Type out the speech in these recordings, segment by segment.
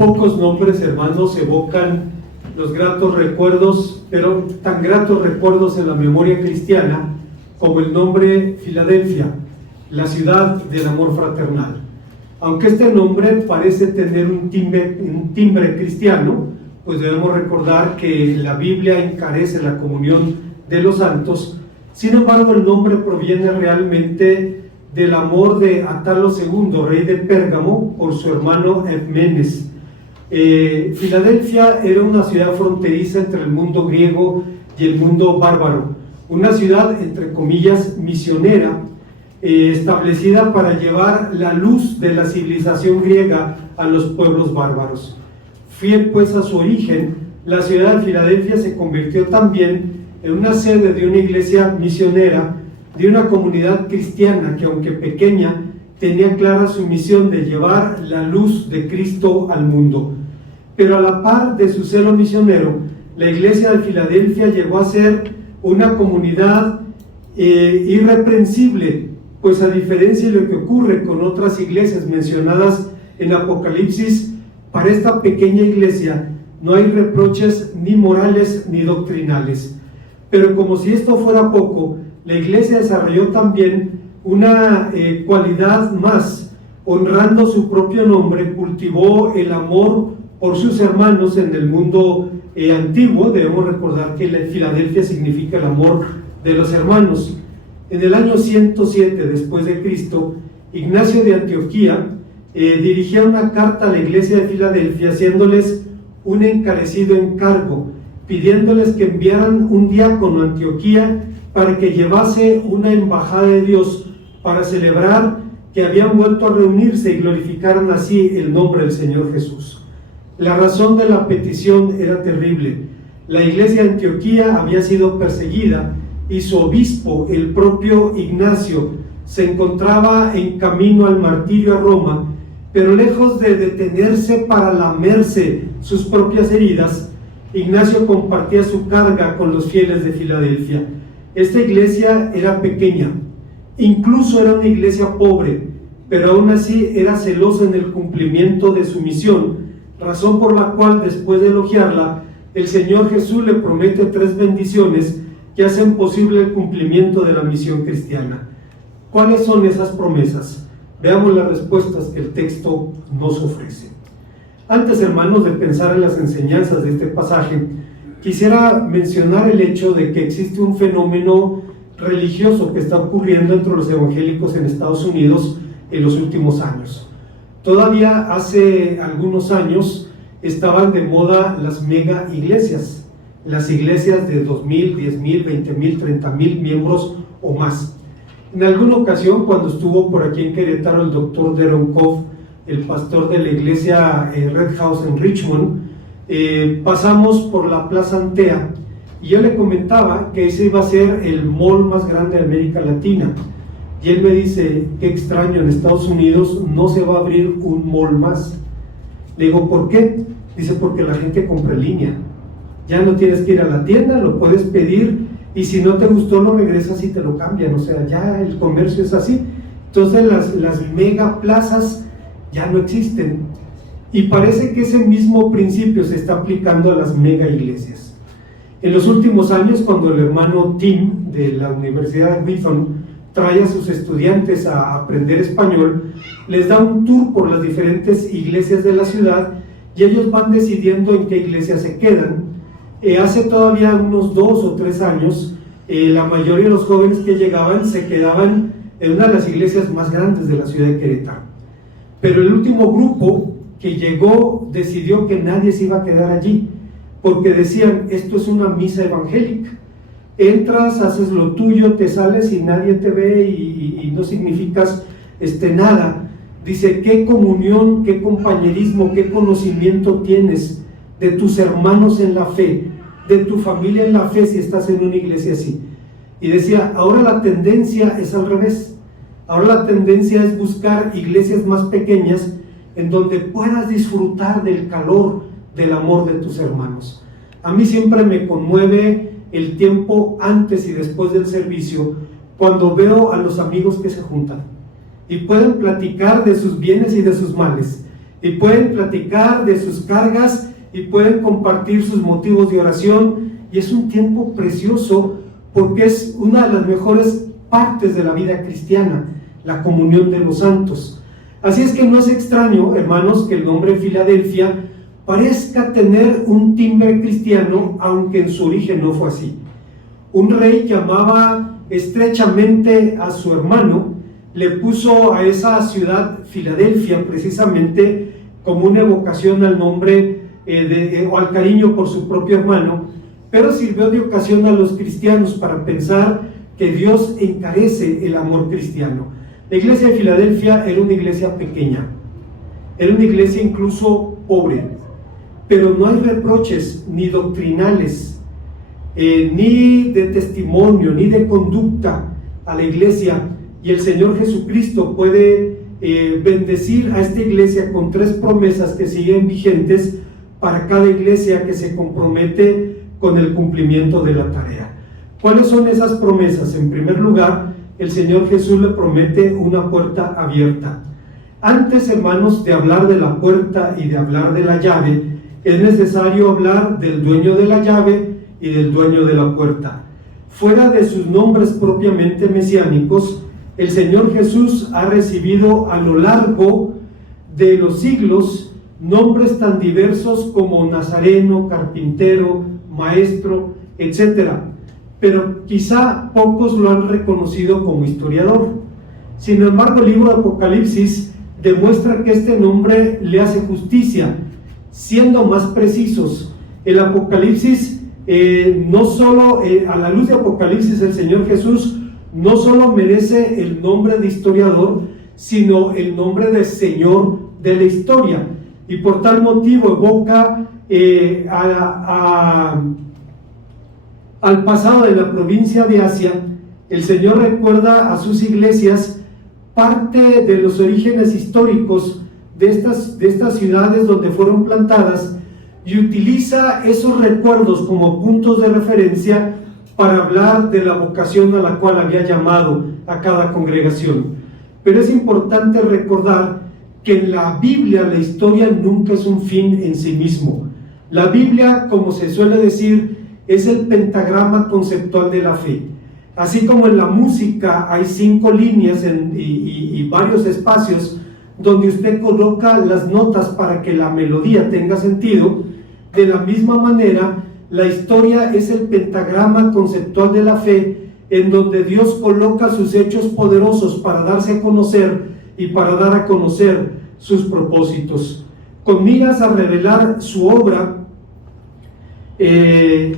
Pocos nombres, hermanos, evocan los gratos recuerdos, pero tan gratos recuerdos en la memoria cristiana como el nombre Filadelfia, la ciudad del amor fraternal. Aunque este nombre parece tener un timbre cristiano, pues debemos recordar que la Biblia encarece la comunión de los santos. Sin embargo, el nombre proviene realmente del amor de Atalo II, rey de Pérgamo, por su hermano Eumenes. Filadelfia era una ciudad fronteriza entre el mundo griego y el mundo bárbaro, una ciudad, entre comillas, misionera, establecida para llevar la luz de la civilización griega a los pueblos bárbaros. Fiel pues a su origen, la ciudad de Filadelfia se convirtió también en una sede de una iglesia misionera, de una comunidad cristiana que, aunque pequeña, tenía clara su misión de llevar la luz de Cristo al mundo. Pero a la par de su celo misionero, la iglesia de Filadelfia llegó a ser una comunidad irreprensible, pues a diferencia de lo que ocurre con otras iglesias mencionadas en Apocalipsis, para esta pequeña iglesia no hay reproches ni morales ni doctrinales. Pero como si esto fuera poco, la iglesia desarrolló también una cualidad más, honrando su propio nombre, cultivó el amor por sus hermanos en el mundo antiguo. Debemos recordar que Filadelfia significa el amor de los hermanos. En el año 107 después de Cristo, Ignacio de Antioquía dirigía una carta a la iglesia de Filadelfia haciéndoles un encarecido encargo, pidiéndoles que enviaran un diácono a Antioquía para que llevase una embajada de Dios para celebrar que habían vuelto a reunirse y glorificaran así el nombre del Señor Jesús. La razón de la petición era terrible. La iglesia de Antioquía había sido perseguida y su obispo, el propio Ignacio, se encontraba en camino al martirio a Roma, pero lejos de detenerse para lamerse sus propias heridas, Ignacio compartía su carga con los fieles de Filadelfia. Esta iglesia era pequeña, incluso era una iglesia pobre, pero aún así era celosa en el cumplimiento de su misión, razón por la cual, después de elogiarla, el Señor Jesús le promete 3 bendiciones que hacen posible el cumplimiento de la misión cristiana. ¿Cuáles son esas promesas? Veamos las respuestas que el texto nos ofrece. Antes, hermanos, de pensar en las enseñanzas de este pasaje, quisiera mencionar el hecho de que existe un fenómeno religioso que está ocurriendo entre los evangélicos en Estados Unidos en los últimos años. Todavía hace algunos años estaban de moda las mega iglesias, las iglesias de 2,000, 10,000, 20,000, 30,000 miembros o más. En alguna ocasión, cuando estuvo por aquí en Querétaro el doctor Deronkov, el pastor de la iglesia Red House en Richmond, pasamos por la Plaza Antea y yo le comentaba que ese iba a ser el mall más grande de América Latina. Y él me dice, qué extraño, en Estados Unidos no se va a abrir un mall más. Le digo, ¿por qué? Dice, porque la gente compra en línea. Ya no tienes que ir a la tienda, lo puedes pedir y si no te gustó lo regresas y te lo cambian. O sea, ya el comercio es así. Entonces las mega plazas ya no existen. Y parece que ese mismo principio se está aplicando a las mega iglesias. En los últimos años, cuando el hermano Tim de la Universidad de Witham trae a sus estudiantes a aprender español, les da un tour por las diferentes iglesias de la ciudad y ellos van decidiendo en qué iglesia se quedan. Hace todavía unos 2 o 3 años, la mayoría de los jóvenes que llegaban se quedaban en una de las iglesias más grandes de la ciudad de Querétaro. Pero el último grupo que llegó decidió que nadie se iba a quedar allí, porque decían, esto es una misa evangélica. Entras, haces lo tuyo, te sales y nadie te ve y no significas nada. Dice, qué comunión, qué compañerismo, qué conocimiento tienes de tus hermanos en la fe, de tu familia en la fe si estás en una iglesia así. Y decía, ahora la tendencia es al revés. Ahora la tendencia es buscar iglesias más pequeñas en donde puedas disfrutar del calor, del amor de tus hermanos. A mí siempre me conmueve el tiempo antes y después del servicio, cuando veo a los amigos que se juntan y pueden platicar de sus bienes y de sus males, y pueden platicar de sus cargas y pueden compartir sus motivos de oración, y es un tiempo precioso porque es una de las mejores partes de la vida cristiana, la comunión de los santos. Así es que no es extraño, hermanos, que el nombre Filadelfia parezca tener un timbre cristiano, aunque en su origen no fue así. Un rey que amaba estrechamente a su hermano le puso a esa ciudad Filadelfia precisamente como una evocación al nombre o al cariño por su propio hermano, pero sirvió de ocasión a los cristianos para pensar que Dios encarece el amor cristiano. La iglesia de Filadelfia era una iglesia pequeña, era una iglesia incluso pobre, pero no hay reproches ni doctrinales, ni de testimonio, ni de conducta a la iglesia, y el Señor Jesucristo puede bendecir a esta iglesia con 3 promesas que siguen vigentes para cada iglesia que se compromete con el cumplimiento de la tarea. ¿Cuáles son esas promesas? En primer lugar, el Señor Jesús le promete una puerta abierta. Antes, hermanos, de hablar de la puerta y de hablar de la llave, es necesario hablar del dueño de la llave y del dueño de la puerta. Fuera de sus nombres propiamente mesiánicos, el Señor Jesús ha recibido a lo largo de los siglos nombres tan diversos como Nazareno, Carpintero, Maestro, etc. Pero quizá pocos lo han reconocido como historiador. Sin embargo, el libro de Apocalipsis demuestra que este nombre le hace justicia, siendo más precisos. El Apocalipsis, no solo a la luz de Apocalipsis, el Señor Jesús no solo merece el nombre de historiador, sino el nombre de Señor de la historia, y por tal motivo evoca al pasado de la provincia de Asia. El Señor recuerda a sus iglesias parte de los orígenes históricos de estas ciudades donde fueron plantadas, y utiliza esos recuerdos como puntos de referencia para hablar de la vocación a la cual había llamado a cada congregación. Pero es importante recordar que en la Biblia la historia nunca es un fin en sí mismo. La Biblia, como se suele decir, es el pentagrama conceptual de la fe. Así como en la música hay 5 líneas y varios espacios donde usted coloca las notas para que la melodía tenga sentido, de la misma manera la historia es el pentagrama conceptual de la fe, en donde Dios coloca sus hechos poderosos para darse a conocer y para dar a conocer sus propósitos, con miras a revelar su obra de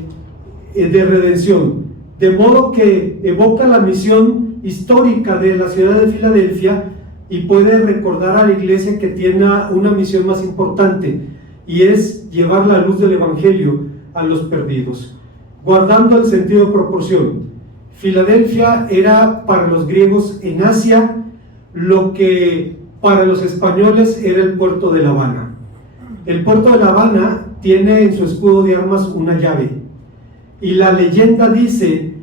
redención, de modo que evoca la misión histórica de la ciudad de Filadelfia y puede recordar a la iglesia que tiene una misión más importante, y es llevar la luz del Evangelio a los perdidos, guardando el sentido de proporción. Filadelfia era para los griegos en Asia lo que para los españoles era el puerto de La Habana. El puerto de La Habana tiene en su escudo de armas una llave, y la leyenda dice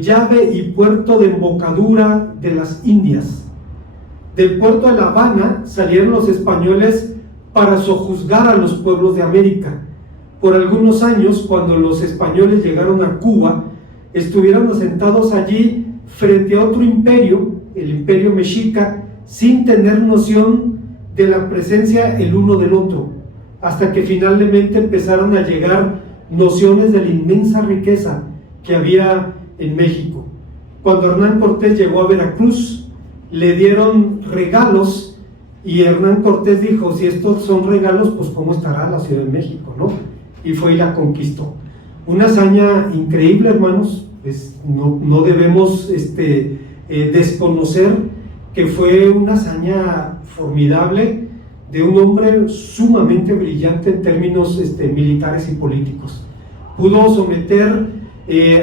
llave y puerto de embocadura de las Indias. Del puerto de La Habana salieron los españoles para sojuzgar a los pueblos de América. Por algunos años, cuando los españoles llegaron a Cuba, estuvieron asentados allí frente a otro imperio, el imperio mexica, sin tener noción de la presencia el uno del otro, hasta que finalmente empezaron a llegar nociones de la inmensa riqueza que había en México. Cuando Hernán Cortés llegó a Veracruz, le dieron regalos, y Hernán Cortés dijo: si estos son regalos, pues cómo estará la Ciudad de México, ¿no? Y fue y la conquistó. Una hazaña increíble, hermanos. No debemos desconocer que fue una hazaña formidable de un hombre sumamente brillante en términos militares y políticos. Pudo someter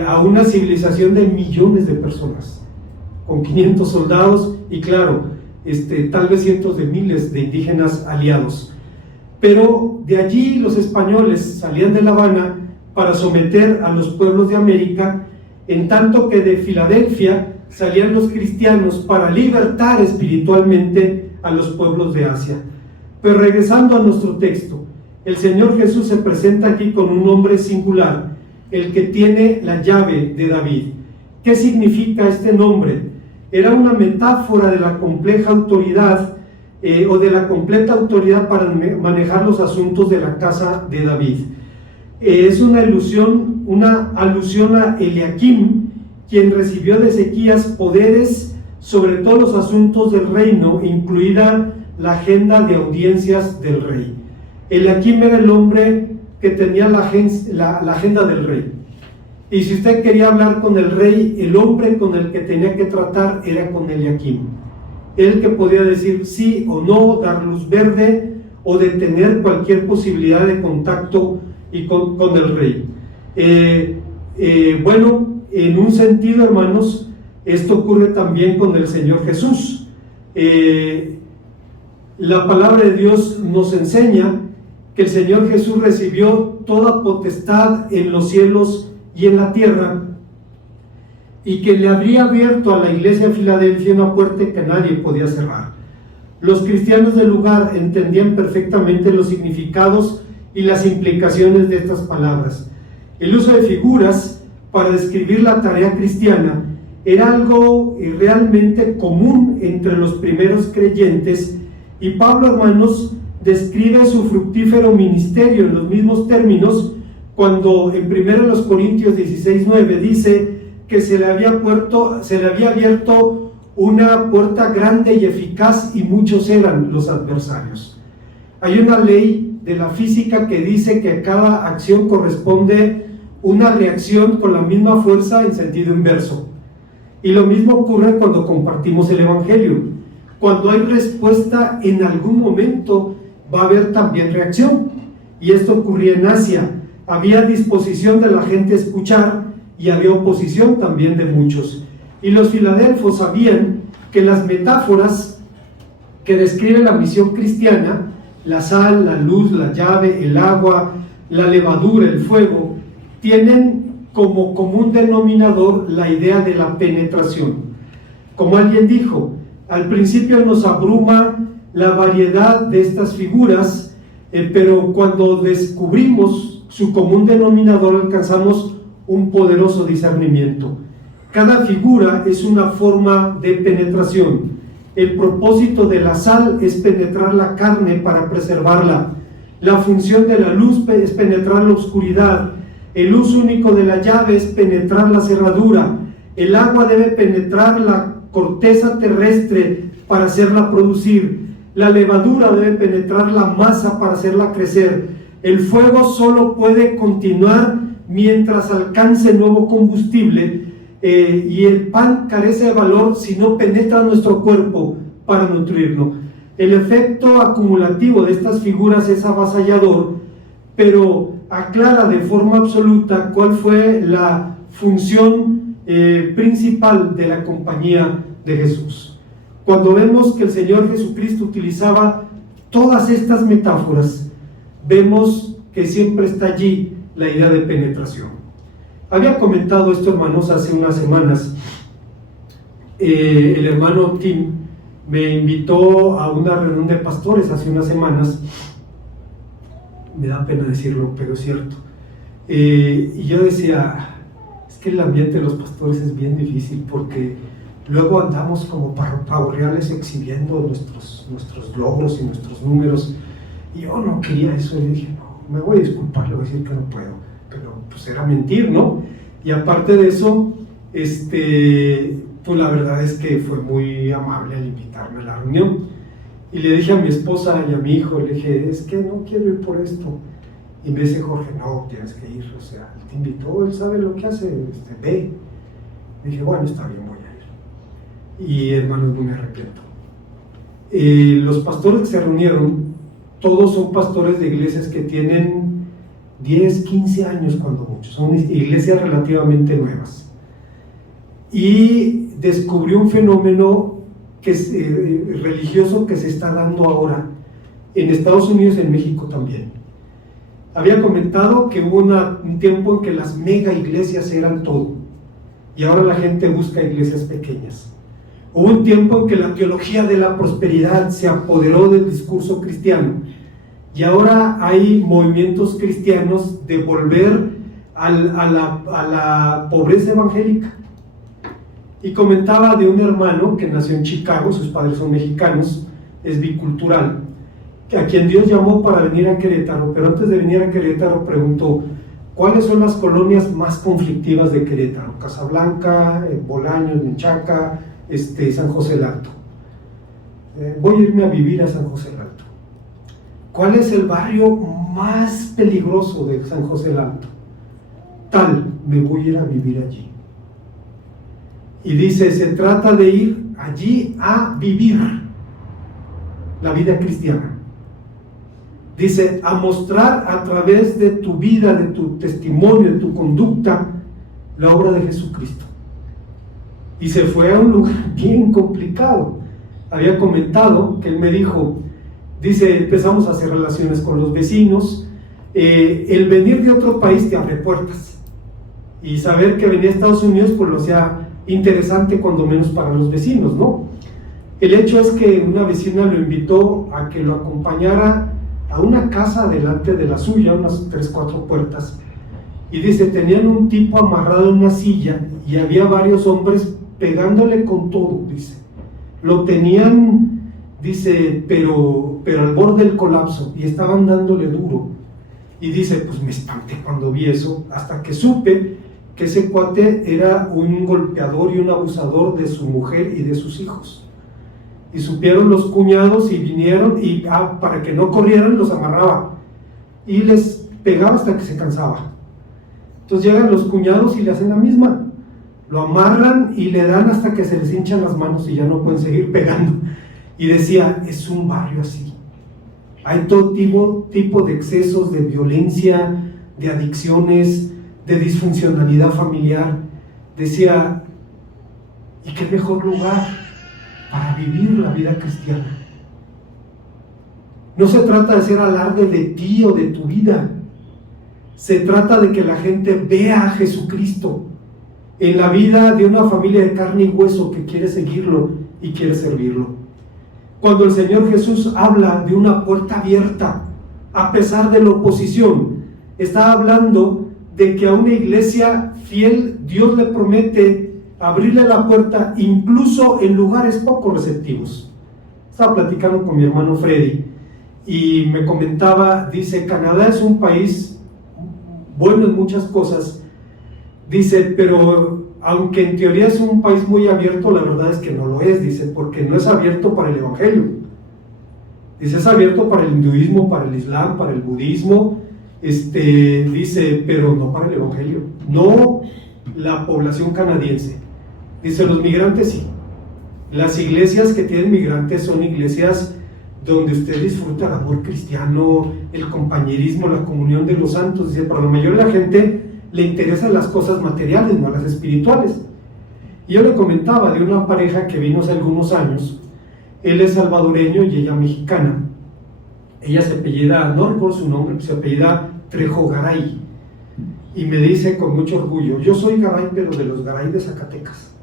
a una civilización de millones de personas, con 500 soldados y claro, tal vez cientos de miles de indígenas aliados. Pero de allí los españoles salían de La Habana para someter a los pueblos de América, en tanto que de Filadelfia salían los cristianos para libertar espiritualmente a los pueblos de Asia. Pero regresando a nuestro texto, el Señor Jesús se presenta aquí con un nombre singular, el que tiene la llave de David. ¿Qué significa este nombre? Era una metáfora de la compleja autoridad o de la completa autoridad para manejar los asuntos de la casa de David. Es una alusión a Eliakim, quien recibió de Ezequías poderes sobre todos los asuntos del reino, incluida la agenda de audiencias del rey. Eliakim era el hombre que tenía la agenda del rey. Y si usted quería hablar con el rey, el hombre con el que tenía que tratar era con Eliakim. El que podía decir sí o no, dar luz verde o detener cualquier posibilidad de contacto con el rey. Bueno, en un sentido, hermanos, esto ocurre también con el Señor Jesús. La palabra de Dios nos enseña que el Señor Jesús recibió toda potestad en los cielos y en la tierra, y que le habría abierto a la iglesia de Filadelfia una puerta que nadie podía cerrar. Los cristianos del lugar entendían perfectamente los significados y las implicaciones de estas palabras. El uso de figuras para describir la tarea cristiana era algo realmente común entre los primeros creyentes, y Pablo, hermanos, describe su fructífero ministerio en los mismos términos cuando en 1 Corintios 16:9 dice que se le había abierto una puerta grande y eficaz, y muchos eran los adversarios. Hay una ley de la física que dice que a cada acción corresponde una reacción con la misma fuerza en sentido inverso. Y lo mismo ocurre cuando compartimos el Evangelio. Cuando hay respuesta, en algún momento va a haber también reacción. Y esto ocurría en Asia. Había disposición de la gente a escuchar y había oposición también de muchos. Y los filadelfos sabían que las metáforas que describen la misión cristiana, la sal, la luz, la llave, el agua, la levadura, el fuego, tienen como común denominador la idea de la penetración. Como alguien dijo, al principio nos abruma la variedad de estas figuras, pero cuando descubrimos su común denominador alcanzamos un poderoso discernimiento. Cada figura es una forma de penetración. El propósito de la sal es penetrar la carne para preservarla. La función de la luz es penetrar la oscuridad. El uso único de la llave es penetrar la cerradura. El agua debe penetrar la corteza terrestre para hacerla producir. La levadura debe penetrar la masa para hacerla crecer. El fuego solo puede continuar mientras alcance nuevo combustible, y el pan carece de valor si no penetra nuestro cuerpo para nutrirnos. El efecto acumulativo de estas figuras es avasallador, pero aclara de forma absoluta cuál fue la función principal de la compañía de Jesús. Cuando vemos que el Señor Jesucristo utilizaba todas estas metáforas, vemos que siempre está allí la idea de penetración. Había comentado esto, hermanos, hace unas semanas. El hermano Tim me invitó a una reunión de pastores hace unas semanas. Me da pena decirlo, pero es cierto. Y yo decía, es que el ambiente de los pastores es bien difícil, porque luego andamos como pavoreales exhibiendo nuestros logros y nuestros números. Y yo no quería eso, y dije, no, me voy a disculpar, le voy a decir que no puedo, pero pues era mentir, ¿no? Y aparte de eso, pues la verdad es que fue muy amable al invitarme a la reunión. Y le dije a mi esposa y a mi hijo, le dije, es que no quiero ir por esto. Y me dice Jorge, no, tienes que ir, o sea, él te invitó, él sabe lo que hace, ve. Le dije, bueno, está bien, voy a ir. Y hermanos, no me arrepiento. Los pastores que se reunieron, todos son pastores de iglesias que tienen 10, 15 años cuando mucho, son iglesias relativamente nuevas. Y descubrió un fenómeno religioso que se está dando ahora en Estados Unidos y en México también. Había comentado que hubo un tiempo en que las mega iglesias eran todo, y ahora la gente busca iglesias pequeñas. Hubo un tiempo en que la teología de la prosperidad se apoderó del discurso cristiano, y ahora hay movimientos cristianos de volver a la pobreza evangélica. Y comentaba de un hermano que nació en Chicago, sus padres son mexicanos, es bicultural, a quien Dios llamó para venir a Querétaro, pero antes de venir a Querétaro preguntó: ¿cuáles son las colonias más conflictivas de Querétaro? Casablanca, Bolaños, Menchaca, San José el Alto. Voy a irme a vivir a San José el Alto. ¿Cuál es el barrio más peligroso de San José el Alto? Tal, me voy a ir a vivir allí. Y dice, se trata de ir allí a vivir la vida cristiana. Dice, a mostrar a través de tu vida, de tu testimonio, de tu conducta, la obra de Jesucristo. Y se fue a un lugar bien complicado. Había comentado que él me dijo, dice, empezamos a hacer relaciones con los vecinos. El venir de otro país te abre puertas. Y saber que venía a Estados Unidos, pues lo hacía interesante, cuando menos para los vecinos, ¿no? El hecho es que una vecina lo invitó a que lo acompañara a una casa delante de la suya, unas 3-4 puertas, y dice, tenían un tipo amarrado en una silla y había varios hombres pegándole con todo, dice, lo tenían, dice, pero al borde del colapso, y estaban dándole duro. Y dice, pues me espanté cuando vi eso, hasta que supe que ese cuate era un golpeador y un abusador de su mujer y de sus hijos. Y supieron los cuñados y vinieron, y para que no corrieran los amarraba y les pegaba hasta que se cansaba. Entonces llegan los cuñados y le hacen la misma, lo amarran y le dan hasta que se les hinchan las manos y ya no pueden seguir pegando. Y decía, es un barrio así, hay todo tipo de excesos, de violencia, de adicciones, de disfuncionalidad familiar. Decía, ¿y qué mejor lugar para vivir la vida cristiana? No se trata de hacer alarde de ti o de tu vida, se trata de que la gente vea a Jesucristo en la vida de una familia de carne y hueso que quiere seguirlo y quiere servirlo. Cuando el Señor Jesús habla de una puerta abierta a pesar de la oposición, está hablando de que a una iglesia fiel Dios le promete abrirle la puerta incluso en lugares poco receptivos. Estaba platicando con mi hermano Freddy y me comentaba, dice, Canadá es un país bueno en muchas cosas, dice, pero aunque en teoría es un país muy abierto, la verdad es que no lo es, dice, porque no es abierto para el evangelio. Dice, es abierto para el hinduismo, para el islam, para el budismo, dice, pero no para el evangelio, no la población canadiense. Dice, los migrantes sí. Las iglesias que tienen migrantes son iglesias donde usted disfruta el amor cristiano, el compañerismo, la comunión de los santos. Dice, pero a la mayoría de la gente le interesan las cosas materiales, no las espirituales. Y yo le comentaba de una pareja que vino hace algunos años. Él es salvadoreño y ella mexicana. Ella se apellida, no recuerdo su nombre, se apellida Trejo Garay. Y me dice con mucho orgullo, yo soy Garay, pero de los Garay de Zacatecas.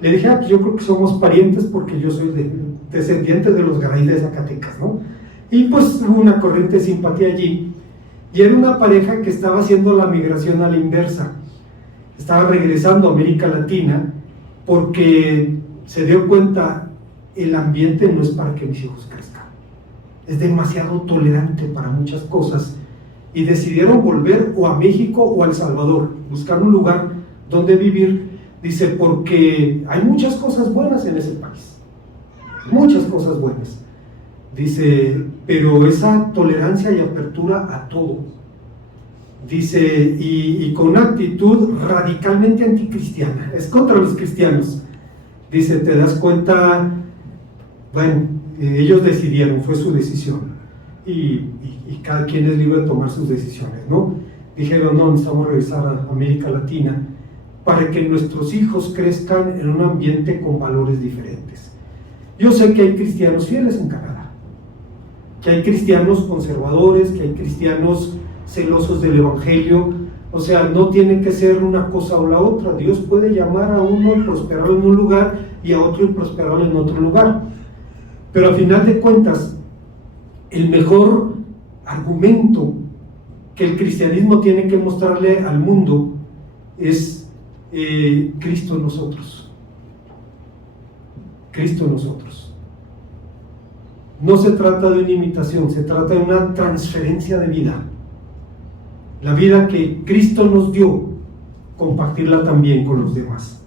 Le dije, pues yo creo que somos parientes porque yo soy descendiente de los Garay de Zacatecas, ¿no? Y pues hubo una corriente de simpatía allí. Y era una pareja que estaba haciendo la migración a la inversa. Estaba regresando a América Latina porque se dio cuenta, el ambiente no es para que mis hijos crezcan. Es demasiado tolerante para muchas cosas. Y decidieron volver o a México o a El Salvador, buscar un lugar donde vivir. Dice, porque hay muchas cosas buenas en ese país, muchas cosas buenas. Dice, pero esa tolerancia y apertura a todo. Dice, y con una actitud radicalmente anticristiana, es contra los cristianos. Dice, te das cuenta, bueno, ellos decidieron, fue su decisión. Y cada quien es libre de tomar sus decisiones, ¿no? Dijeron, no, necesitamos regresar a América Latina para que nuestros hijos crezcan en un ambiente con valores diferentes. Yo sé que hay cristianos fieles en Canadá, que hay cristianos conservadores, que hay cristianos celosos del evangelio, O sea, no tiene que ser una cosa o la otra. Dios puede llamar a uno y prosperarlo en un lugar y a otro y prosperarlo en otro lugar. Pero al final de cuentas, el mejor argumento que el cristianismo tiene que mostrarle al mundo es Cristo en nosotros. Cristo en nosotros. No se trata de una imitación, se trata de una transferencia de vida. La vida que Cristo nos dio, compartirla también con los demás.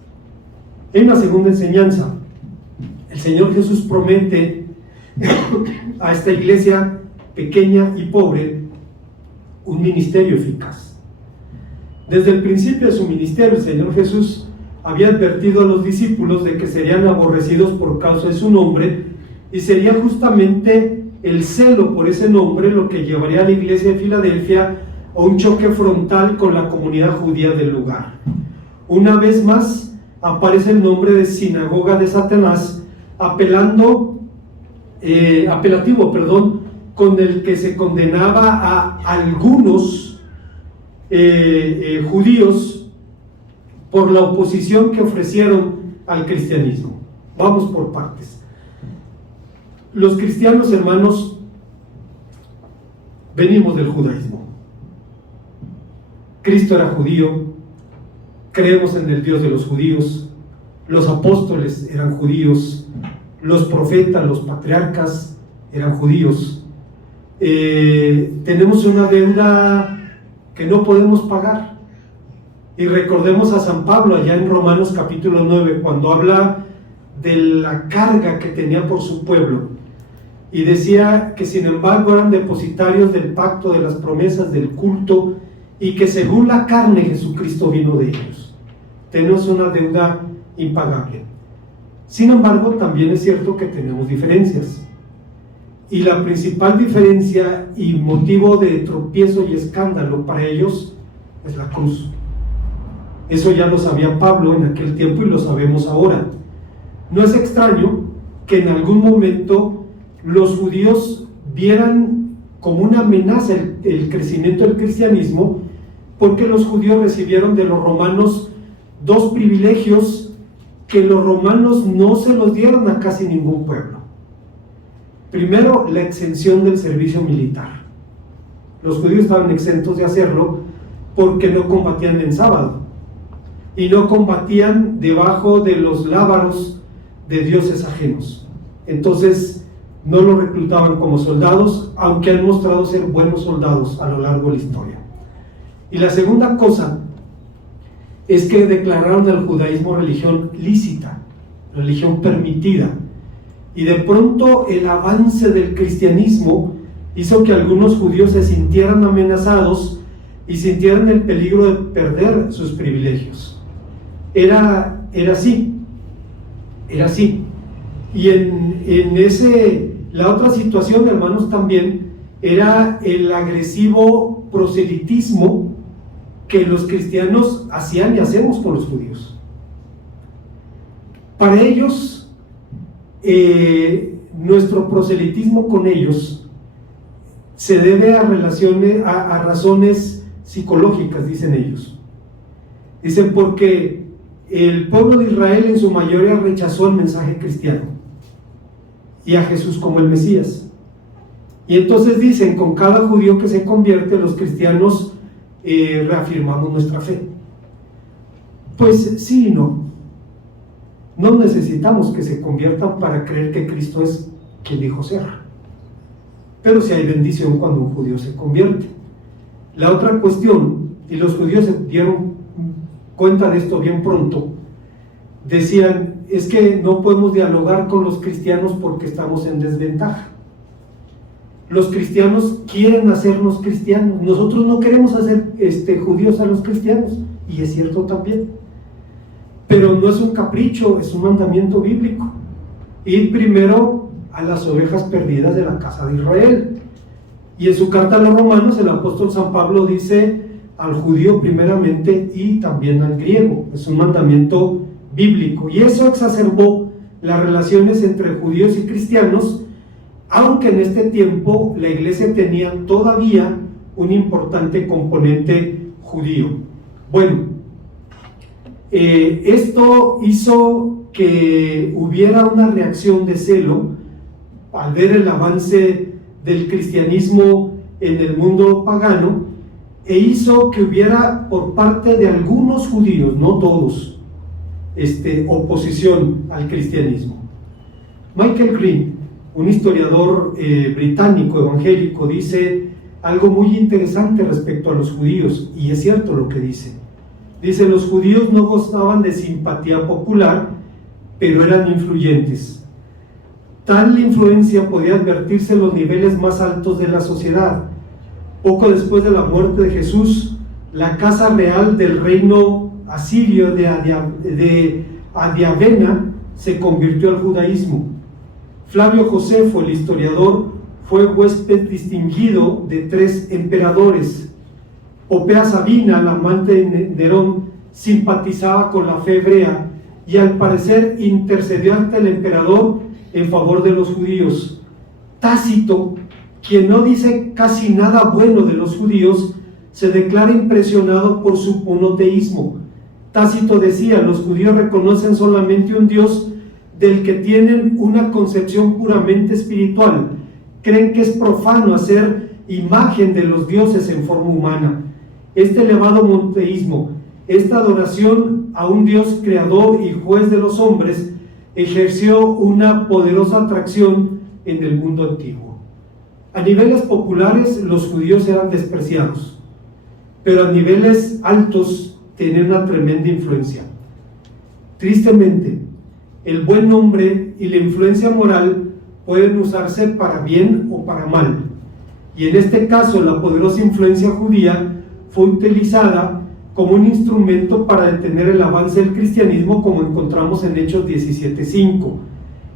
En la segunda enseñanza, el Señor Jesús promete a esta iglesia pequeña y pobre un ministerio eficaz. Desde el principio de su ministerio, el Señor Jesús había advertido a los discípulos de que serían aborrecidos por causa de su nombre, y sería justamente el celo por ese nombre lo que llevaría a la iglesia de Filadelfia a un choque frontal con la comunidad judía del lugar. Una vez más aparece el nombre de sinagoga de Satanás, apelativo, con el que se condenaba a algunos judíos por la oposición que ofrecieron al cristianismo. Vamos por partes. Los cristianos, hermanos, venimos del judaísmo. Cristo era judío, creemos en el Dios de los judíos, los apóstoles eran judíos, los profetas, los patriarcas eran judíos. Tenemos una deuda que no podemos pagar. Y recordemos a San Pablo allá en Romanos capítulo 9, cuando habla de la carga que tenía por su pueblo, y decía que sin embargo eran depositarios del pacto, de las promesas, del culto, y que según la carne Jesucristo vino de ellos. Tenemos una deuda impagable. Sin embargo, también es cierto que tenemos diferencias, y la principal diferencia y motivo de tropiezo y escándalo para ellos es la cruz. Eso ya lo sabía Pablo en aquel tiempo y lo sabemos ahora. No es extraño que en algún momento los judíos vieran como una amenaza el crecimiento del cristianismo, porque los judíos recibieron de los romanos dos privilegios que los romanos no se los dieron a casi ningún pueblo. Primero, la exención del servicio militar. Los judíos estaban exentos de hacerlo porque no combatían en sábado y no combatían debajo de los lábaros de dioses ajenos. Entonces no los reclutaban como soldados, aunque han mostrado ser buenos soldados a lo largo de la historia. Y la segunda cosa es que declararon al judaísmo religión lícita, religión permitida, y de pronto el avance del cristianismo hizo que algunos judíos se sintieran amenazados y sintieran el peligro de perder sus privilegios. Era así. Y la otra situación, hermanos, también era el agresivo proselitismo que los cristianos hacían y hacemos con los judíos. Para ellos, nuestro proselitismo con ellos se debe a razones psicológicas, dicen ellos. Dicen porque el pueblo de Israel en su mayoría rechazó el mensaje cristiano y a Jesús como el Mesías. Y entonces dicen, con cada judío que se convierte, los cristianos reafirmamos nuestra fe. Pues sí y no. No necesitamos que se conviertan para creer que Cristo es quien dijo ser. Pero sí hay bendición cuando un judío se convierte. La otra cuestión, y los judíos se dieron cuenta de esto bien pronto, decían, es que no podemos dialogar con los cristianos porque estamos en desventaja. Los cristianos quieren hacernos cristianos, nosotros no queremos hacer judíos a los cristianos, y es cierto también, pero no es un capricho, es un mandamiento bíblico. Ir primero a las ovejas perdidas de la casa de Israel. Y en su carta a los romanos el apóstol San Pablo dice al judío primeramente y también al griego. Es un mandamiento bíblico, y eso exacerbó las relaciones entre judíos y cristianos, aunque en este tiempo la iglesia tenía todavía un importante componente judío. Bueno, esto hizo que hubiera una reacción de celo al ver el avance del cristianismo en el mundo pagano, e hizo que hubiera por parte de algunos judíos, no todos, oposición al cristianismo. Michael Green, un historiador británico evangélico, dice algo muy interesante respecto a los judíos, y es cierto lo que dice. Dice: los judíos no gozaban de simpatía popular, pero eran influyentes. Tal influencia podía advertirse en los niveles más altos de la sociedad. Poco después de la muerte de Jesús, la casa real del reino asirio de Adiabena se convirtió al judaísmo. Flavio Josefo, el historiador, fue huésped distinguido de 3 emperadores. Popea Sabina, la amante de Nerón, simpatizaba con la fe hebrea y al parecer intercedió ante el emperador en favor de los judíos. Tácito, quien no dice casi nada bueno de los judíos, se declara impresionado por su monoteísmo. Tácito decía: los judíos reconocen solamente un Dios del que tienen una concepción puramente espiritual. Creen que es profano hacer imagen de los dioses en forma humana. Este elevado monoteísmo, esta adoración a un Dios creador y juez de los hombres, ejerció una poderosa atracción en el mundo antiguo. A niveles populares los judíos eran despreciados, pero a niveles altos tenían una tremenda influencia. Tristemente, el buen nombre y la influencia moral pueden usarse para bien o para mal, y en este caso la poderosa influencia judía fue utilizada como un instrumento para detener el avance del cristianismo, como encontramos en Hechos 17:5.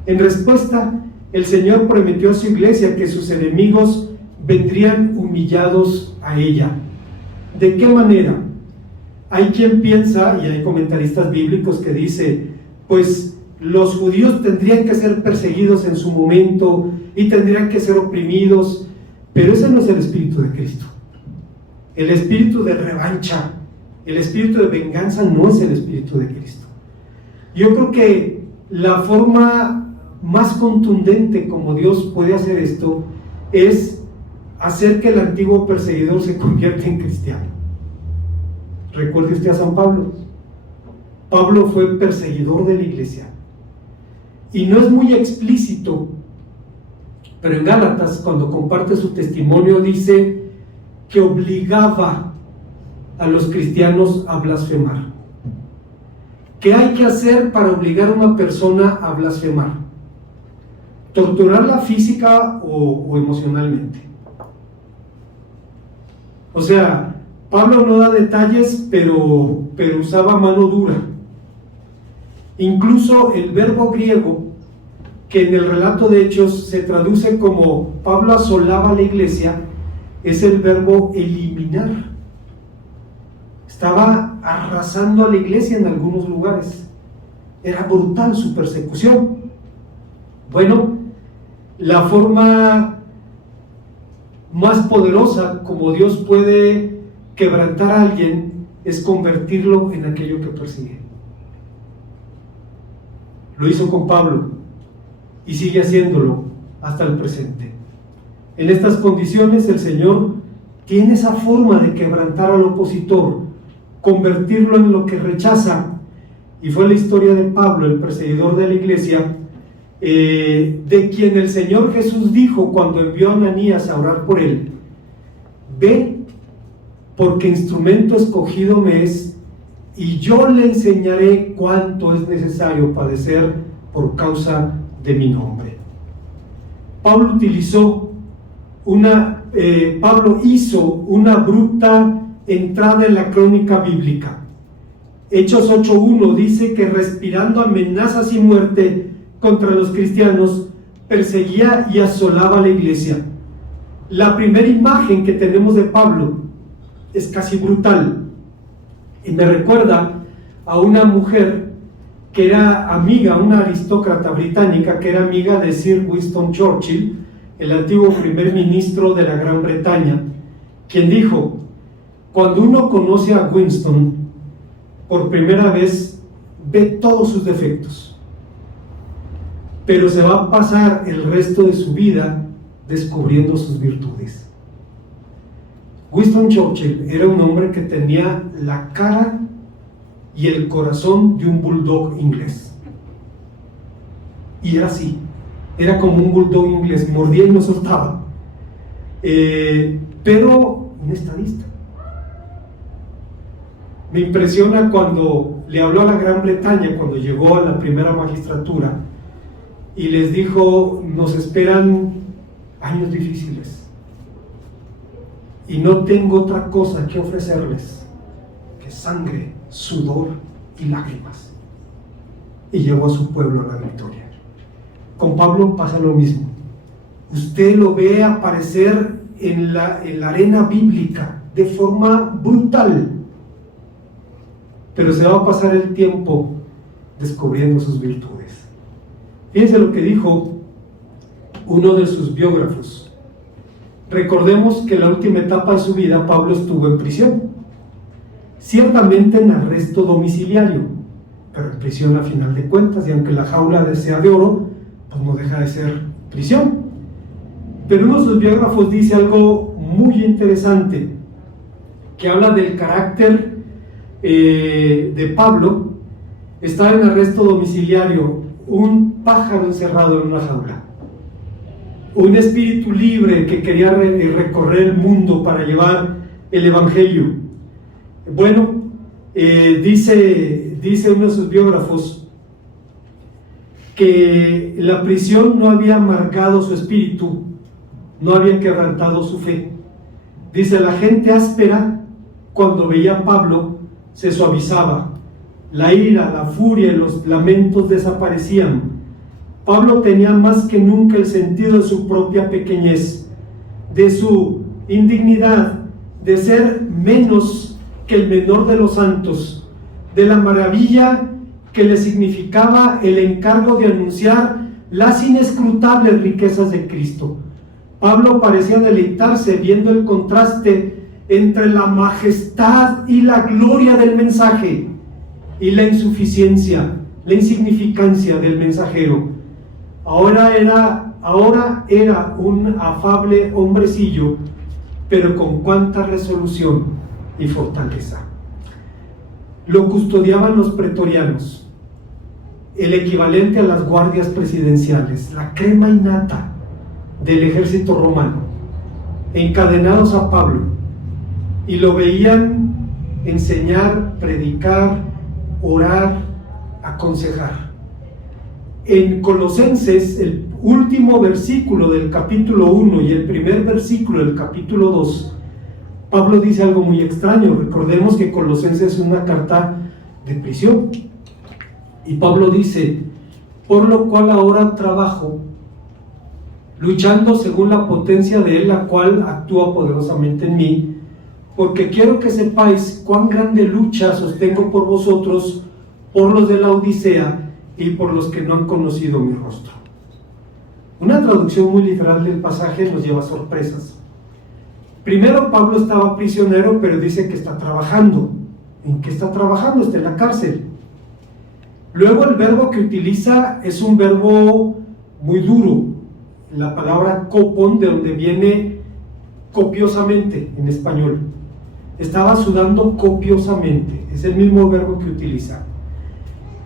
En respuesta, el Señor prometió a su iglesia que sus enemigos vendrían humillados a ella. ¿De qué manera? Hay quien piensa, y hay comentaristas bíblicos que dicen, pues los judíos tendrían que ser perseguidos en su momento y tendrían que ser oprimidos, pero ese no es el espíritu de Cristo. El espíritu de revancha, el espíritu de venganza no es el espíritu de Cristo. Yo creo que la forma más contundente como Dios puede hacer esto es hacer que el antiguo perseguidor se convierta en cristiano. Recuerde usted a San Pablo. Pablo fue perseguidor de la iglesia, y no es muy explícito, pero en Gálatas, cuando comparte su testimonio, dice que obligaba a los cristianos a blasfemar. ¿Qué hay que hacer para obligar a una persona a blasfemar? ¿Torturarla física o emocionalmente? O sea, Pablo no da detalles, pero usaba mano dura. Incluso el verbo griego, que en el relato de Hechos se traduce como Pablo asolaba a la iglesia, es el verbo eliminar. Estaba arrasando a la iglesia en algunos lugares. Era brutal su persecución. Bueno, la forma más poderosa como Dios puede quebrantar a alguien es convertirlo en aquello que persigue. Lo hizo con Pablo y sigue haciéndolo hasta el presente. En estas condiciones el Señor tiene esa forma de quebrantar al opositor, convertirlo en lo que rechaza, y fue la historia de Pablo, el perseguidor de la iglesia, de quien el Señor Jesús dijo cuando envió a Ananías a orar por él: ve, porque instrumento escogido me es, y yo le enseñaré cuánto es necesario padecer por causa de mi nombre. Pablo hizo una abrupta entrada en la crónica bíblica. Hechos 8:1 dice que, respirando amenazas y muerte contra los cristianos, perseguía y asolaba a la iglesia. La primera imagen que tenemos de Pablo es casi brutal, y me recuerda a una mujer que era amiga, una aristócrata británica que era amiga de Sir Winston Churchill, el antiguo primer ministro de la Gran Bretaña, quien dijo: Cuando uno conoce a Winston por primera vez, ve todos sus defectos, pero se va a pasar el resto de su vida descubriendo sus virtudes. Winston Churchill era un hombre que tenía la cara y el corazón de un bulldog inglés. Y era así, era como un bulldog inglés, mordía y no soltaba. Pero un estadista. Me impresiona cuando le habló a la Gran Bretaña, cuando llegó a la primera magistratura, y les dijo: nos esperan años difíciles, y no tengo otra cosa que ofrecerles que sangre, sudor y lágrimas. Y llevó a su pueblo a la victoria. Con Pablo pasa lo mismo. Usted lo ve aparecer en la arena bíblica de forma brutal, pero se va a pasar el tiempo descubriendo sus virtudes. Fíjense lo que dijo uno de sus biógrafos. Recordemos que en la última etapa de su vida Pablo estuvo en prisión, ciertamente en arresto domiciliario, pero en prisión a final de cuentas, y aunque la jaula sea de oro, pues no deja de ser prisión. Pero uno de sus biógrafos dice algo muy interesante, que habla del carácter de Pablo. Estaba en arresto domiciliario, un pájaro encerrado en una jaula, un espíritu libre que quería recorrer el mundo para llevar el evangelio. Bueno, dice uno de sus biógrafos que la prisión no había amargado su espíritu, no había quebrantado su fe. Dice: la gente áspera, cuando veía a Pablo, se suavizaba, la ira, la furia y los lamentos desaparecían. Pablo tenía más que nunca el sentido de su propia pequeñez, de su indignidad, de ser menos que el menor de los santos, de la maravilla que le significaba el encargo de anunciar las inescrutables riquezas de Cristo. Pablo parecía deleitarse viendo el contraste entre la majestad y la gloria del mensaje y la insuficiencia, la insignificancia del mensajero. Ahora era un afable hombrecillo, pero con cuánta resolución y fortaleza. Lo custodiaban los pretorianos, el equivalente a las guardias presidenciales, la crema innata del ejército romano, encadenados a Pablo, y lo veían enseñar, predicar, orar, aconsejar. En Colosenses, el último versículo del capítulo 1 y el primer versículo del capítulo 2, Pablo dice algo muy extraño. Recordemos que Colosenses es una carta de prisión, y Pablo dice: por lo cual ahora trabajo, luchando según la potencia de Él, la cual actúa poderosamente en mí, porque quiero que sepáis cuán grande lucha sostengo por vosotros, por los de la Odisea y por los que no han conocido mi rostro. Una traducción muy literal del pasaje nos lleva a sorpresas. Primero, Pablo estaba prisionero, pero dice que está trabajando. ¿En qué está trabajando? Está en la cárcel. Luego, el verbo que utiliza es un verbo muy duro, la palabra kopon, de donde viene copiosamente en español. Estaba sudando copiosamente, es el mismo verbo que utiliza.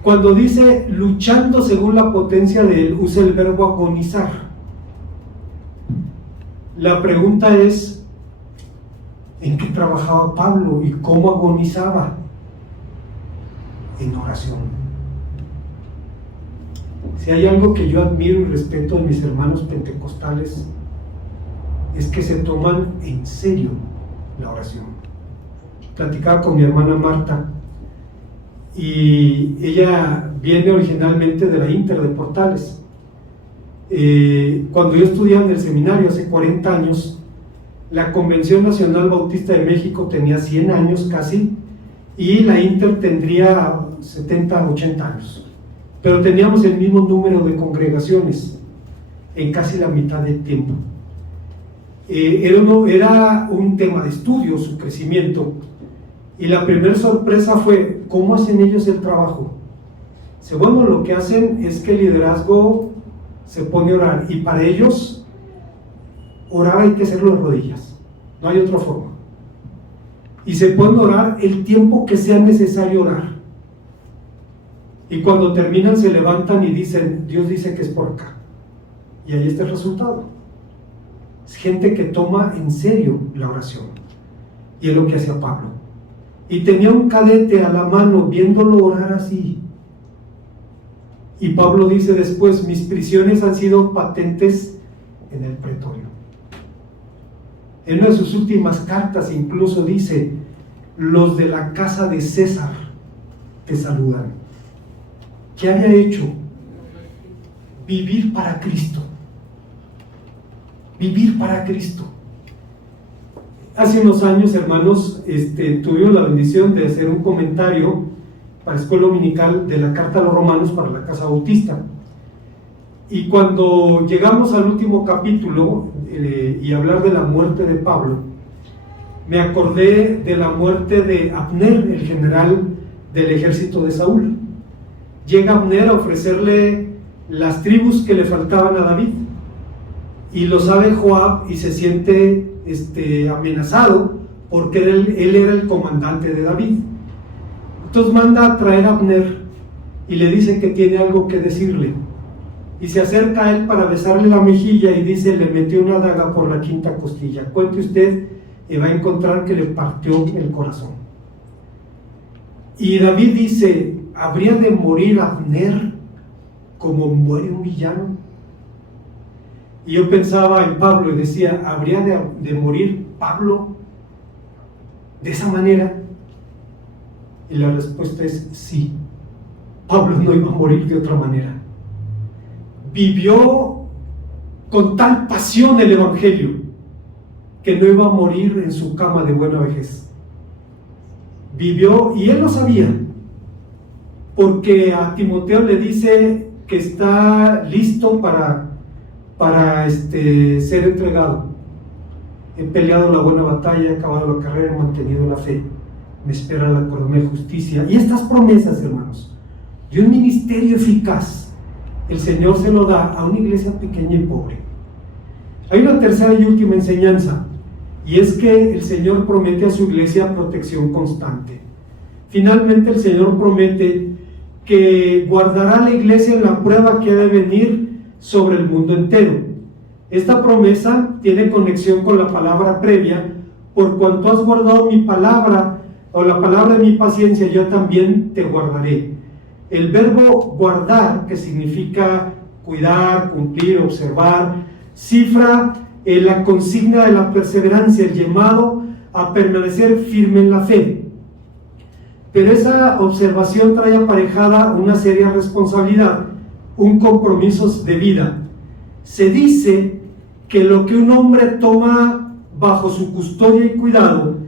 Cuando dice luchando según la potencia de Él, usa el verbo agonizar. La pregunta es: ¿en qué trabajaba Pablo y cómo agonizaba? En oración. Si hay algo que yo admiro y respeto en mis hermanos pentecostales, es que se toman en serio la oración. Platicaba con mi hermana Marta, y ella viene originalmente de la Inter de Portales. Cuando yo estudiaba en el seminario hace 40 años, la Convención Nacional Bautista de México tenía 100 años casi, y la Inter tendría 70, 80 años, pero teníamos el mismo número de congregaciones en casi la mitad del tiempo. Era un tema de estudio su crecimiento, Y la primera sorpresa fue, ¿cómo hacen ellos el trabajo? Bueno, lo que hacen es que el liderazgo se pone a orar, y para ellos orar hay que hacerlo en rodillas, no hay otra forma. Y se ponen a orar el tiempo que sea necesario orar. Y cuando terminan se levantan y dicen, Dios dice que es por acá. Y ahí está el resultado. Es gente que toma en serio la oración. Y es lo que hacía Pablo. Y tenía un cadete a la mano viéndolo orar así. Y Pablo dice después, mis prisiones han sido patentes en el pretorio. En una de sus últimas cartas incluso dice, los de la casa de César te saludan. ¿Qué había hecho? Vivir para Cristo. Vivir para Cristo. Hace unos años, hermanos, tuvimos la bendición de hacer un comentario para la escuela dominical de la carta a los romanos para la Casa Bautista. Y cuando llegamos al último capítulo y hablar de la muerte de Pablo, me acordé de la muerte de Abner, el general del ejército de Saúl. Llega Abner a ofrecerle las tribus que le faltaban a David, y lo sabe Joab y se siente amenazado porque él era el comandante de David. Entonces manda a traer a Abner y le dice que tiene algo que decirle, y se acerca a él para besarle la mejilla y dice, le metió una daga por la quinta costilla, cuente usted y va a encontrar que le partió el corazón. Y David dice, ¿habría de morir Abner como muere un villano? Y yo pensaba en Pablo y decía, ¿habría de morir Pablo de esa manera? Y la respuesta es sí. Pablo no iba a morir de otra manera. Vivió con tal pasión el evangelio que no iba a morir en su cama de buena vejez. Vivió, y él lo sabía, porque a Timoteo le dice que está listo para ser entregado. He peleado la buena batalla, he acabado la carrera, he mantenido la fe, me espera la corona de justicia. Y estas promesas, hermanos, de un ministerio eficaz, el Señor se lo da a una iglesia pequeña y pobre. Hay una tercera y última enseñanza, y es que el Señor promete a su iglesia protección constante. Finalmente el Señor promete que guardará a la iglesia en la prueba que ha de venir sobre el mundo entero. Esta promesa tiene conexión con la palabra previa, por cuanto has guardado mi palabra, o la palabra de mi paciencia, yo también te guardaré. El verbo guardar, que significa cuidar, cumplir, observar, cifra la consigna de la perseverancia, el llamado a permanecer firme en la fe. Pero esa observación trae aparejada una seria responsabilidad, un compromiso de vida. Se dice que lo que un hombre toma bajo su custodia y cuidado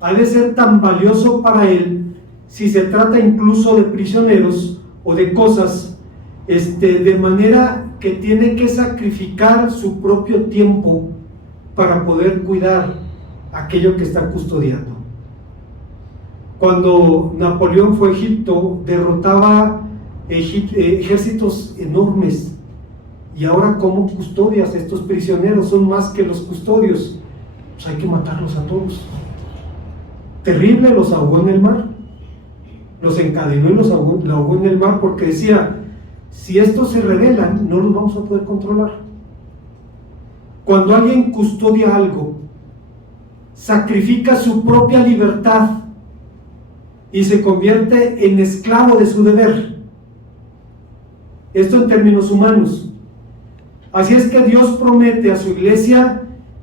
ha de ser tan valioso para él, si se trata incluso de prisioneros o de cosas, de manera que tiene que sacrificar su propio tiempo para poder cuidar aquello que está custodiando. Cuando Napoleón fue a Egipto, derrotaba ejércitos enormes, y ahora ¿cómo custodias a estos prisioneros? Son más que los custodios, pues hay que matarlos a todos. Terrible, los ahogó en el mar, los encadenó y los ahogó en el mar, porque decía, si estos se rebelan, no los vamos a poder controlar. Cuando alguien custodia algo, sacrifica su propia libertad y se convierte en esclavo de su deber. Esto en términos humanos. Así es que Dios promete a su iglesia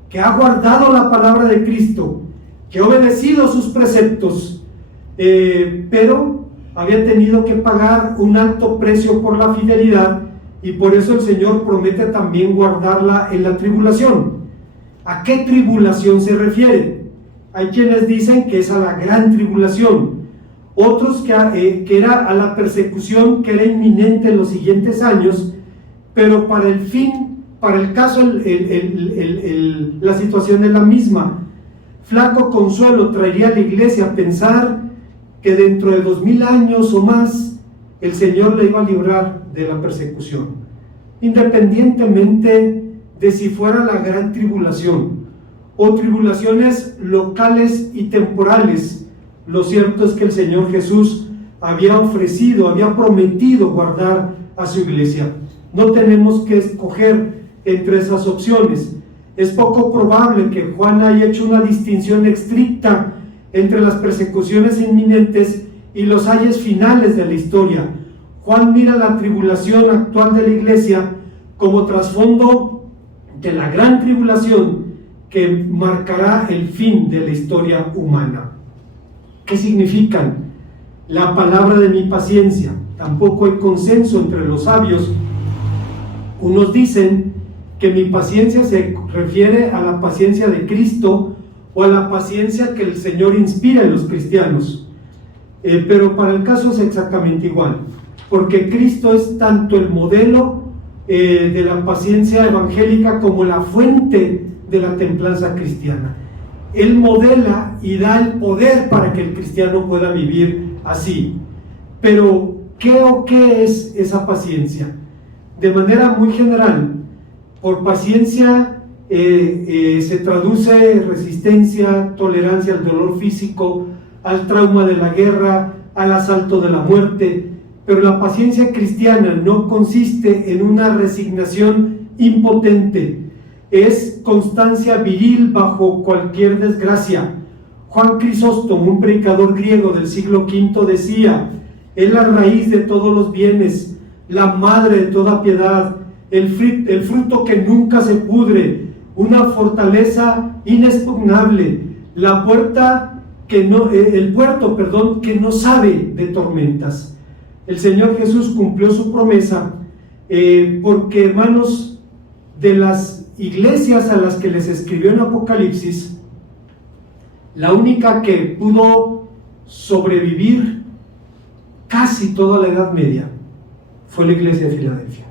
que ha guardado la palabra de Cristo, que ha obedecido sus preceptos, pero había tenido que pagar un alto precio por la fidelidad, y por eso el Señor promete también guardarla en la tribulación. ¿A qué tribulación se refiere? Hay quienes dicen que es a la gran tribulación, otros que era a la persecución que era inminente en los siguientes años, pero para el fin, para el caso, la situación es la misma. Flaco consuelo traería a la iglesia a pensar que dentro de 2000 años o más el Señor le iba a librar de la persecución, independientemente de si fuera la gran tribulación o tribulaciones locales y temporales. Lo cierto es que el Señor Jesús había ofrecido, había prometido guardar a su iglesia. No tenemos que escoger entre esas opciones. Es poco probable que Juan haya hecho una distinción estricta entre las persecuciones inminentes y los ayes finales de la historia. Juan mira la tribulación actual de la iglesia como trasfondo de la gran tribulación que marcará el fin de la historia humana. ¿Qué significan? La palabra de mi paciencia. Tampoco hay consenso entre los sabios. Unos dicen que mi paciencia se refiere a la paciencia de Cristo o a la paciencia que el Señor inspira en los cristianos. Pero para el caso es exactamente igual, porque Cristo es tanto el modelo de la paciencia evangélica como la fuente de la templanza cristiana. Él modela y da el poder para que el cristiano pueda vivir así. Pero, ¿qué es esa paciencia? De manera muy general, por paciencia se traduce resistencia, tolerancia al dolor físico, al trauma de la guerra, al asalto de la muerte. Pero la paciencia cristiana no consiste en una resignación impotente, es constancia viril bajo cualquier desgracia. Juan Crisóstomo, un predicador griego del siglo V, decía: es la raíz de todos los bienes, la madre de toda piedad, el fruto que nunca se pudre, una fortaleza inexpugnable, el puerto que no sabe de tormentas. El Señor Jesús cumplió su promesa porque, hermanos, de las iglesias a las que les escribió en Apocalipsis, la única que pudo sobrevivir casi toda la Edad Media fue la iglesia de Filadelfia.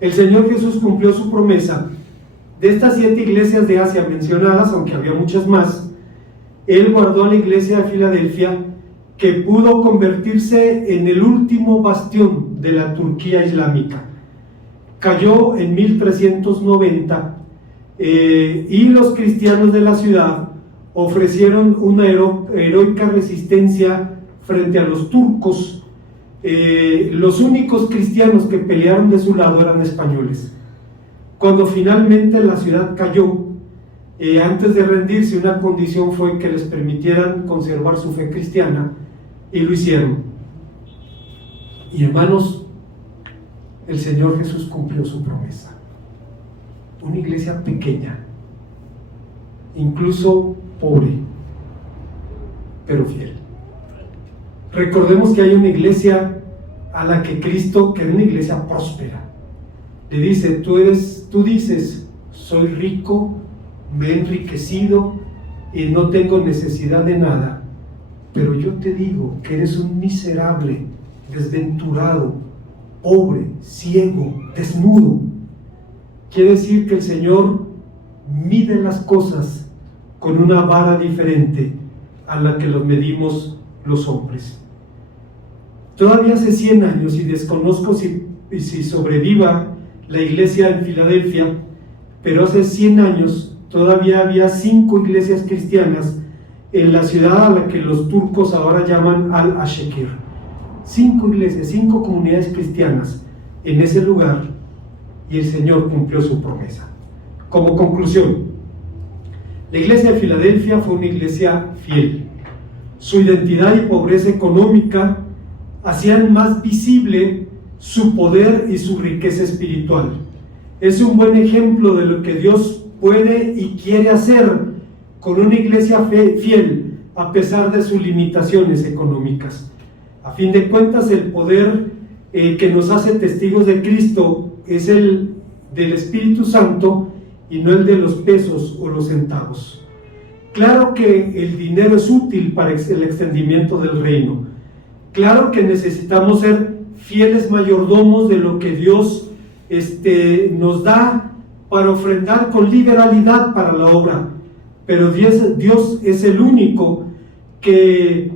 El Señor Jesús cumplió su promesa. De estas 7 iglesias de Asia mencionadas, aunque había muchas más, Él guardó a la iglesia de Filadelfia, que pudo convertirse en el último bastión de la Turquía islámica. Cayó en 1390 y los cristianos de la ciudad ofrecieron una heroica resistencia frente a los turcos. Los únicos cristianos que pelearon de su lado eran españoles. Cuando finalmente la ciudad cayó, antes de rendirse, una condición fue que les permitieran conservar su fe cristiana, y lo hicieron. Y hermanos, el Señor Jesús cumplió su promesa. Una iglesia pequeña, incluso pobre, pero fiel. Recordemos que hay una iglesia a la que Cristo, que era una iglesia próspera, le dice: tú dices, soy rico, me he enriquecido y no tengo necesidad de nada, pero yo te digo que eres un miserable, desventurado, pobre, ciego, desnudo. Quiere decir que el Señor mide las cosas con una vara diferente a la que los medimos los hombres. Todavía hace 100 años, y desconozco si sobreviva la iglesia en Filadelfia, pero hace 100 años todavía había 5 iglesias cristianas en la ciudad a la que los turcos ahora llaman Al-Ashekir. 5 iglesias, 5 comunidades cristianas en ese lugar, y el Señor cumplió su promesa. Como conclusión, la iglesia de Filadelfia fue una iglesia fiel. Su identidad y pobreza económica hacían más visible su poder y su riqueza espiritual. Es un buen ejemplo de lo que Dios puede y quiere hacer con una iglesia fiel a pesar de sus limitaciones económicas. A fin de cuentas, el poder que nos hace testigos de Cristo es el del Espíritu Santo y no el de los pesos o los centavos. Claro que el dinero es útil para el extendimiento del reino. Claro que necesitamos ser fieles mayordomos de lo que Dios nos da para ofrendar con liberalidad para la obra. pero Dios es el único que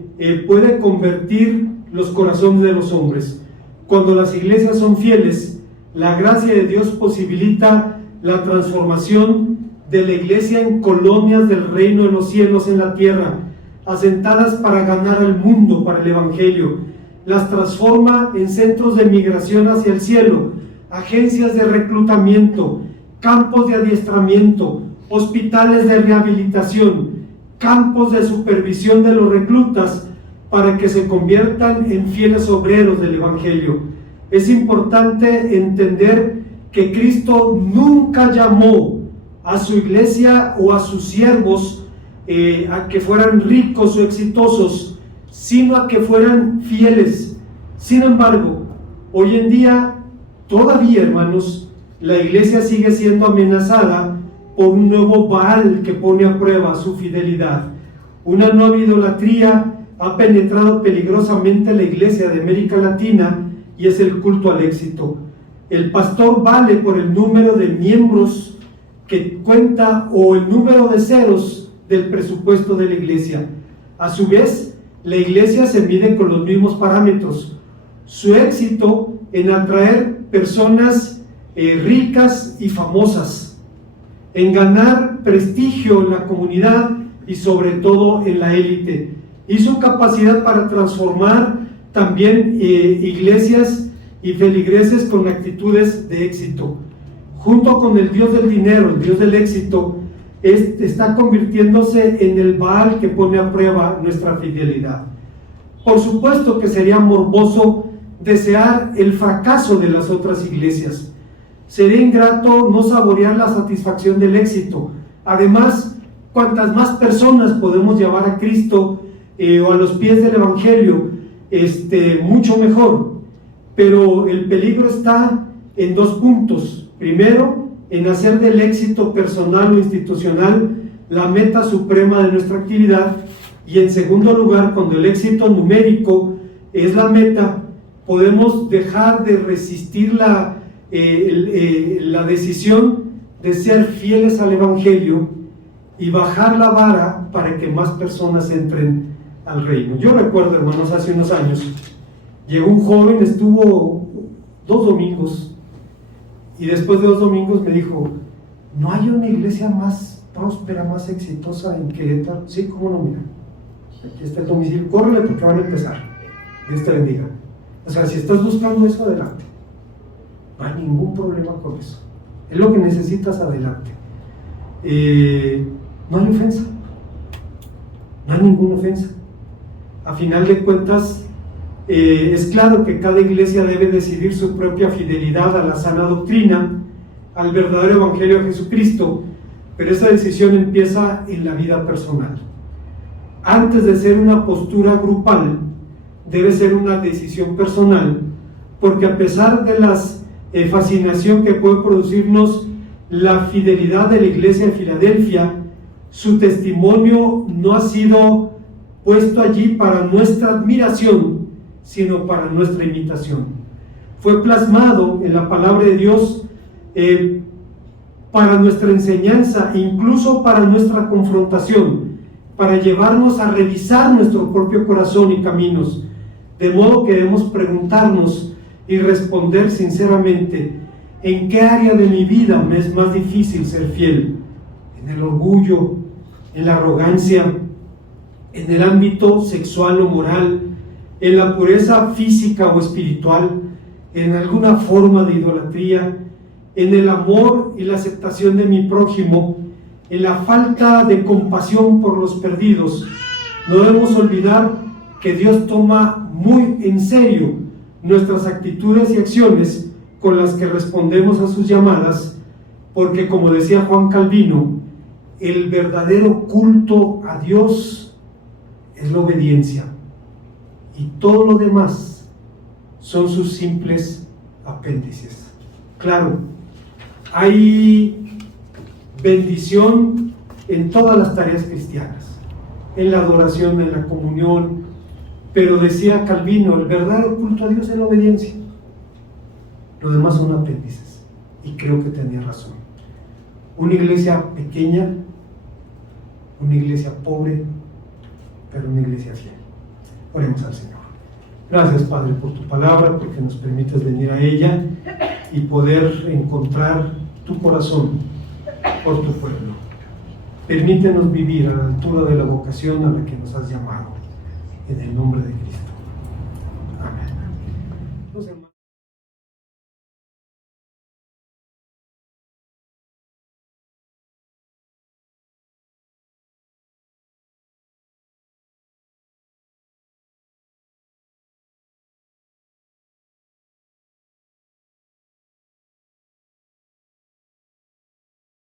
puede convertir los corazones de los hombres. Cuando las iglesias son fieles, la gracia de Dios posibilita la transformación de la iglesia en colonias del reino de los cielos en la tierra, asentadas para ganar al mundo para el evangelio. Las transforma en centros de migración hacia el cielo, agencias de reclutamiento, campos de adiestramiento, hospitales de rehabilitación, campos de supervisión de los reclutas para que se conviertan en fieles obreros del evangelio. Es importante entender que Cristo nunca llamó a su iglesia o a sus siervos a que fueran ricos o exitosos, sino a que fueran fieles. Sin embargo, hoy en día, todavía, hermanos, la iglesia sigue siendo amenazada por un nuevo Baal que pone a prueba su fidelidad. Una nueva idolatría ha penetrado peligrosamente la iglesia de América Latina y es el culto al éxito. El pastor vale por el número de miembros que cuenta o el número de ceros del presupuesto de la iglesia. A su vez, la iglesia se mide con los mismos parámetros. Su éxito en atraer personas ricas y famosas, en ganar prestigio en la comunidad y sobre todo en la élite, y su capacidad para transformar también iglesias y feligreses con actitudes de éxito. Junto con el Dios del dinero, el Dios del éxito, está convirtiéndose en el Baal que pone a prueba nuestra fidelidad. Por supuesto que sería morboso desear el fracaso de las otras iglesias. Sería ingrato no saborear la satisfacción del éxito. Además, cuantas más personas podemos llevar a Cristo o a los pies del evangelio, mucho mejor. Pero el peligro está en dos puntos. Primero, en hacer del éxito personal o institucional la meta suprema de nuestra actividad, y en segundo lugar, cuando el éxito numérico es la meta, podemos dejar de resistir la decisión de ser fieles al evangelio y bajar la vara para que más personas entren al reino. Yo recuerdo, hermanos, hace unos años llegó un joven, estuvo 2 domingos, y después de 2 domingos me dijo: ¿no hay una iglesia más próspera, más exitosa en Querétaro? Sí, ¿cómo no? Mira, aquí está el domicilio, córrele porque van a empezar. Dios te bendiga. O sea, si estás buscando eso, adelante. No hay ningún problema con eso. Es lo que necesitas, adelante. No hay ofensa. No hay ninguna ofensa. A final de cuentas, es claro que cada iglesia debe decidir su propia fidelidad a la sana doctrina, al verdadero evangelio de Jesucristo, pero esa decisión empieza en la vida personal. Antes de ser una postura grupal, debe ser una decisión personal, porque a pesar de la fascinación que puede producirnos la fidelidad de la iglesia de Filadelfia, su testimonio no ha sido puesto allí para nuestra admiración, sino para nuestra imitación. Fue plasmado en la palabra de Dios para nuestra enseñanza, incluso para nuestra confrontación, para llevarnos a revisar nuestro propio corazón y caminos, de modo que debemos preguntarnos y responder sinceramente: ¿en qué área de mi vida me es más difícil ser fiel? ¿En el orgullo? ¿En la arrogancia? ¿En el ámbito sexual o moral? ¿En la pureza física o espiritual? ¿En alguna forma de idolatría? ¿En el amor y la aceptación de mi prójimo? ¿En la falta de compasión por los perdidos? No debemos olvidar que Dios toma muy en serio nuestras actitudes y acciones con las que respondemos a sus llamadas, porque, como decía Juan Calvino, el verdadero culto a Dios es la obediencia, y todo lo demás son sus simples apéndices. Claro, hay bendición en todas las tareas cristianas, en la adoración, en la comunión, pero decía Calvino, el verdadero culto a Dios es la obediencia. Lo demás son apéndices, y creo que tenía razón. Una iglesia pequeña una iglesia pobre, pero una iglesia fiel. Oremos al Señor. Gracias, Padre, por tu palabra, porque nos permites venir a ella y poder encontrar tu corazón por tu pueblo. Permítenos vivir a la altura de la vocación a la que nos has llamado. En el nombre de Cristo.